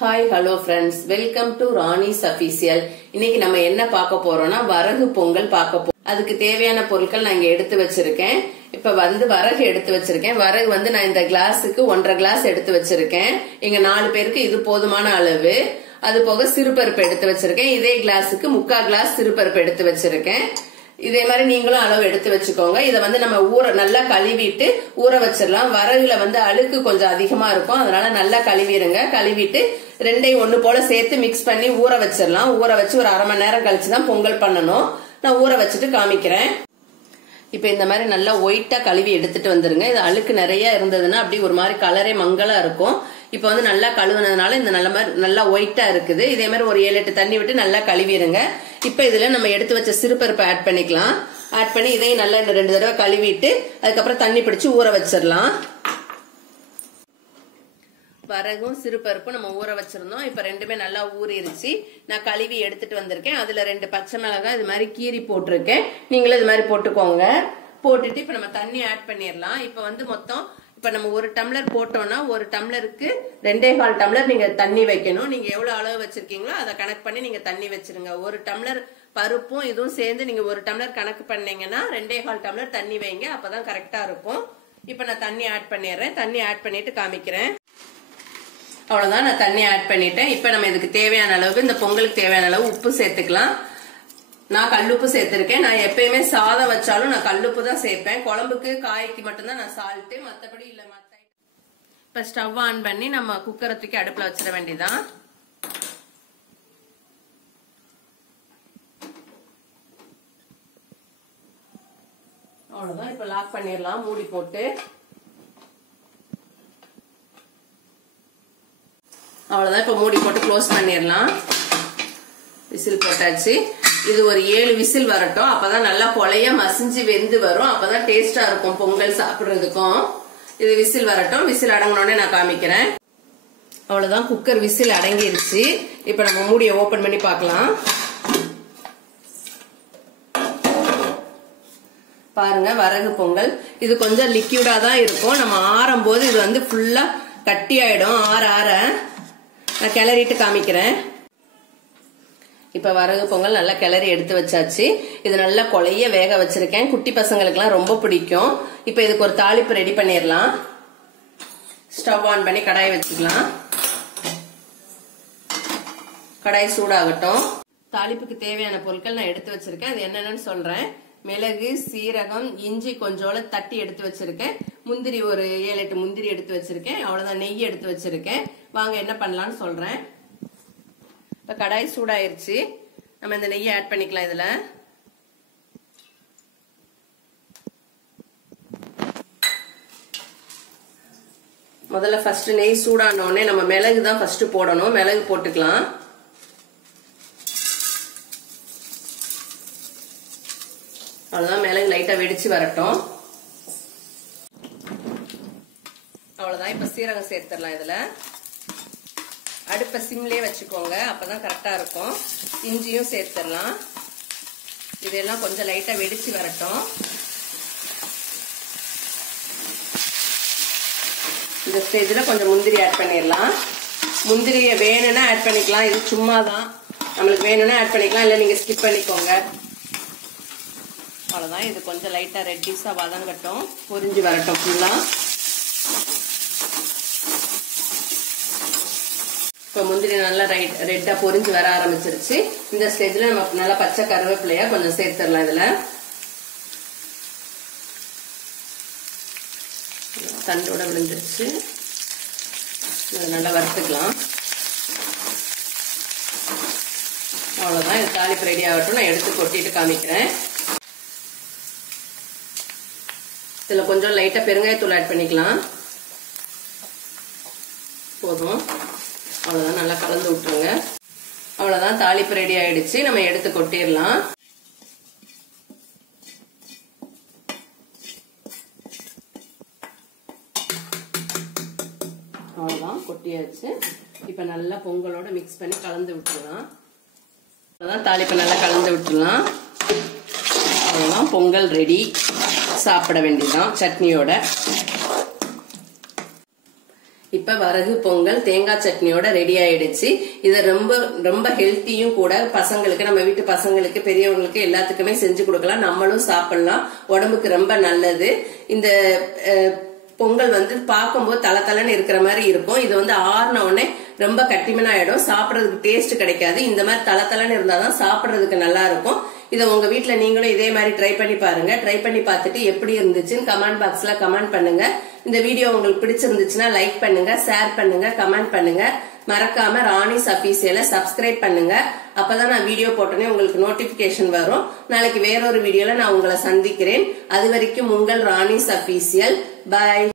Hi, hello friends. Welcome to Rani's Official. இன்னைக்கு நம்ம என்ன பார்க்க போறோம்னா வரகு பொங்கல் பார்க்க போறோம். அதுக்கு தேவையான பொருட்கள் நான் இங்க எடுத்து வச்சிருக்கேன். இப்ப வரகு எடுத்து வச்சிருக்கேன். வரகு நான் இந்த கிளாஸுக்கு 1.5 கிளாஸ் எடுத்து வச்சிருக்கேன். எங்க 4 பேருக்கு இது போதுமான அளவு. அது போக சிறுபருப்பு எடுத்து வச்சிருக்கேன். இதே கிளாஸுக்கு 3/4 கிளாஸ் சிறுபருப்பு எடுத்து வச்சிருக்கேன். இதே மாதிரி நீங்களும் அளவு எடுத்து வச்சுக்கோங்க. இத நம்ம நல்லா கழுவிட்டு ஊற வச்சிடலாம். வரகுல அழுக்கு கொஞ்சம் அதிகமா இருக்கும், அதனால நல்லா கழுவிடுங்க. கழுவிட்டு ரெண்டையும் ஒண்ணு போல சேர்த்து மிக்ஸ் பண்ணி ஊற வச்சிடலாம். ஊற வச்சு ஒரு 1/2 மணி நேரம் கழிச்சுதான் பொங்கல் பண்ணணும். நான் ஊற வச்சுட்டு காமிக்கிறேன். இப்ப இந்த மாதிரி நல்லா ஒயிட்டா கழுவி எடுத்துட்டு வந்துருங்க. இது அழுக்கு நிறைய இருந்ததுன்னா அப்படி ஒரு மாதிரி கலரே மங்கலா இருக்கும். இப்ப நல்லா கழுவுனதுனால இந்த நல்லா ஒயிட்டா இருக்குது. இதே மாதிரி ஒரு 7-8 தண்ணி விட்டு நல்லா கழுவிடுங்க. இப்ப இதுல நம்ம எடுத்து வச்ச சிறுபருப்பை ஆட் பண்ணிக்கலாம். ஆட் பண்ணி இதையும் நல்லா 2 தடவை கழுவிட்டு அதுக்கப்புறம் தண்ணி பிடிச்சு ஊற வச்சிடலாம். வரகும் சிறுபருப்பும் நம்ம ஊற வச்சிருந்தோம். இப்ப ரெண்டுமே நல்லா ஊறிடுச்சு. நான் கழுவி எடுத்துட்டு வந்திருக்கேன். அதுல 2 பச்சை மிளகாய் இது மாதிரி கீரி போட்டிருக்கேன். நீங்களும் இது மாதிரி போட்டுக்கோங்க. போட்டுட்டு இப்ப நம்ம தண்ணி ஆட் பண்ணிடலாம். இப்ப மொத்தம் இப்ப நம்ம 1 டம்ளர் போட்டோம்னா 1 டம்ளருக்கு 2.25 டம்ளர் நீங்க தண்ணி வைக்கணும். நீங்க எவ்வளவு அளவு வச்சிருக்கீங்களோ அதை கணக்கு பண்ணி நீங்க தண்ணி வச்சிருங்க. 1 டம்ளர் பருப்பும் இதுவும் சேர்ந்து நீங்க 1 டம்ளர் கணக்கு பண்ணீங்கன்னா 2.25 டம்ளர் தண்ணி வைங்க. அப்பதான் கரெக்டா இருக்கும். இப்ப நான் தண்ணி ஆட் பண்ணிடுறேன். தண்ணி ஆட் பண்ணிட்டு காமிக்கிறேன். அவ்வளவுதான், நான் தண்ணி ஆட் பண்ணிட்டேன். இப்ப நம்ம இதுக்கு தேவையான அளவுக்கு இந்த பொங்கலுக்கு தேவையான அளவு உப்பு சேர்த்துக்கலாம். நான் கல்லுப்பு சேர்த்திருக்கேன். நான் எப்பயுமே சாதம் வச்சாலும் நான் கல்லுப்பு தான் சேர்ப்பேன். குழம்புக்கு காய்க்கு மட்டும்தான் நான் சால்ட், மத்தபடி இல்ல. இப்ப ஸ்டவ் ஆன் பண்ணி நம்ம குக்கரை தூக்கி அடுப்புல வச்சிட வேண்டியதான். அவ்வளவுதான். இப்ப லாக் பண்ணிடலாம் மூடி போட்டு. அவ்வளவுதான். இப்ப மூடி போட்டு க்ளோஸ் பண்ணிடலாம். விசில் போட்டாச்சு. இது ஒரு 7 விசில் வரட்டும். அப்பதான் நல்லா கொலையா மசிஞ்சு வெந்து வரும். அப்பதான் டேஸ்டா இருக்கும் பொங்கல் சாப்பிடுறதுக்கும். இது விசில் வரட்டும். விசில் அடங்கினோடனே நான் காமிக்கிறேன். அவ்வளவுதான், குக்கர் விசில் அடங்கிருச்சு. இப்ப நம்ம மூடியை ஓபன் பண்ணி பார்க்கலாம். பாருங்க, வரகு பொங்கல் இது கொஞ்சம் லிக்யூடா தான் இருக்கும். நம்ம ஆறும் போது இது ஃபுல்லா கட்டி ஆயிடும். ஆற நான் கிளறிட்டு காமிக்கிறேன். இப்ப வரகு பொங்கல் நல்லா கிளறி எடுத்து வச்சாச்சு. இது நல்லா கொலைய வேக வச்சிருக்கேன். குட்டி பசங்களுக்கு எல்லாம் ரொம்ப பிடிக்கும். இப்ப இதுக்கு ஒரு தாளிப்பு ரெடி பண்ணிடலாம். ஸ்டவ் ஆன் பண்ணி கடாய் வச்சுக்கலாம். கடாய் சூடாகட்டும். தாளிப்புக்கு தேவையான பொருட்கள் நான் எடுத்து வச்சிருக்கேன். அது என்னன்னு சொல்றேன். மிளகு, சீரகம், இஞ்சி கொஞ்சோல தட்டி எடுத்து வச்சிருக்கேன். முந்திரி ஒரு 7-8 முந்திரி எடுத்து வச்சிருக்கேன். அவ்வளவுதான். நெய் எடுத்து வச்சிருக்கேன். வாங்க என்ன பண்ணலாம்னு சொல்றேன். இப்ப கடாய் சூடாயிருச்சு. நம்ம இந்த நெய்யை ஆட் பண்ணிக்கலாம். இதுல முதல்ல ஃபர்ஸ்ட் நெய் சூடானோடனே நம்ம மிளகு தான் ஃபர்ஸ்ட் போடணும். மிளகு போட்டுக்கலாம். அவ்வளவுதான். மிளகு லைட்டா வெடிச்சு வரட்டும். அவ்வளவுதான். இப்ப சீரகம் சேர்த்துடலாம். இதுல அடுப்பை சிம்லயே வச்சுக்கோங்க. அப்பதான் கரெக்டா இருக்கும். இஞ்சியும் சேர்த்துடலாம். இதெல்லாம் கொஞ்சம் லைட்டா வெடிச்சு வரட்டும். இந்த ஸ்டேஜ்ல கொஞ்சம் முந்திரி ஆட் பண்ணிடலாம். முந்திரிய வேணும்னா ஆட் பண்ணிக்கலாம். இது சும்மா தான், நம்மளுக்கு வேணும்னா ஆட் பண்ணிக்கலாம், இல்ல நீங்க ஸ்கிப் பண்ணிக்கோங்க. அவ்வளவுதான். இது கொஞ்சம் லைட்டா ரெட்டிஸா வதங்கட்டும், பொரிஞ்சு வரட்டும் ஃபுல்லா. இப்ப முந்திரி நல்லா ரெட்டா பொரிஞ்சு வர ஆரம்பிச்சிருச்சு. இந்த ஸ்டேஜ்ல நம்ம நல்லா பச்சை கருவேப்பிலையா கொஞ்சம் சேர்த்துடலாம். இதுல தண்டோட விழுந்துருச்சு. நல்லா வறுத்துக்கலாம். அவ்வளவுதான். இது தாளிப்பு ரெடி ஆகட்டும். நான் எடுத்து கொட்டிட்டு காமிக்கிறேன். இதுல கொஞ்சம் லைட்டா பெருங்காயத்தூள் ஆட் பண்ணிக்கலாம். போதும். அவ்வளவுதான். நல்லா கலந்து விட்டுருங்க. அவ்வளவுதான். தாளிப்பு ரெடி ஆயிடுச்சு. நம்ம எடுத்து கொட்டிடலாம். அவ்வளவுதான், கொட்டியாச்சு. இப்ப நல்லா பொங்கலோட மிக்ஸ் பண்ணி கலந்து விட்டுடலாம். அவ்வளவுதான். தாளிப்பு நல்லா கலந்து விட்டுடலாம். அவ்வளவுதான், பொங்கல் ரெடி. சாப்பிட வேண்டியதான் சட்னியோட. இப்ப வரகு பொங்கல் தேங்காய் சட்னியோட ரெடி ஆயிடுச்சு. இது ரொம்ப ரொம்ப ஹெல்த்தியும் கூட. பசங்களுக்கு, நம்ம வீட்டு பசங்களுக்கு, பெரியவங்களுக்கு எல்லாத்துக்குமே செஞ்சு கொடுக்கலாம். நம்மளும் சாப்பிடலாம். உடம்புக்கு ரொம்ப நல்லது. இந்த பொங்கல் வந்து பார்க்கும்போது தளன்னு இருக்கிற மாதிரி இருக்கும். இது வந்து ஆறுன உடனே ரொம்ப கட்டிமனா ஆயிடும். சாப்பிடறதுக்கு டேஸ்ட் கிடைக்காது. இந்த மாதிரி தளன்னு இருந்தாதான் சாப்பிடறதுக்கு நல்லா இருக்கும். இதை உங்க வீட்டுல நீங்களும் இதே மாதிரி ட்ரை பண்ணி பாருங்க. ட்ரை பண்ணி பார்த்துட்டு எப்படி இருந்துச்சுன்னு கமெண்ட் பாக்ஸ்ல கமெண்ட் பண்ணுங்க. இந்த வீடியோ உங்களுக்கு பிடிச்சிருந்துச்சுன்னா லைக் பண்ணுங்க, ஷேர் பண்ணுங்க, கமெண்ட் பண்ணுங்க. மறக்காம ராணிஸ் அபிஷியலை சப்ஸ்கிரைப் பண்ணுங்க. அப்பதான் நான் வீடியோ போட்டோன்னே உங்களுக்கு நோட்டிபிகேஷன் வரும். நாளைக்கு வேறொரு வீடியோல நான் உங்களை சந்திக்கிறேன். அது வரைக்கும் உங்கள் ராணிஸ் அபிஷியல். பாய்.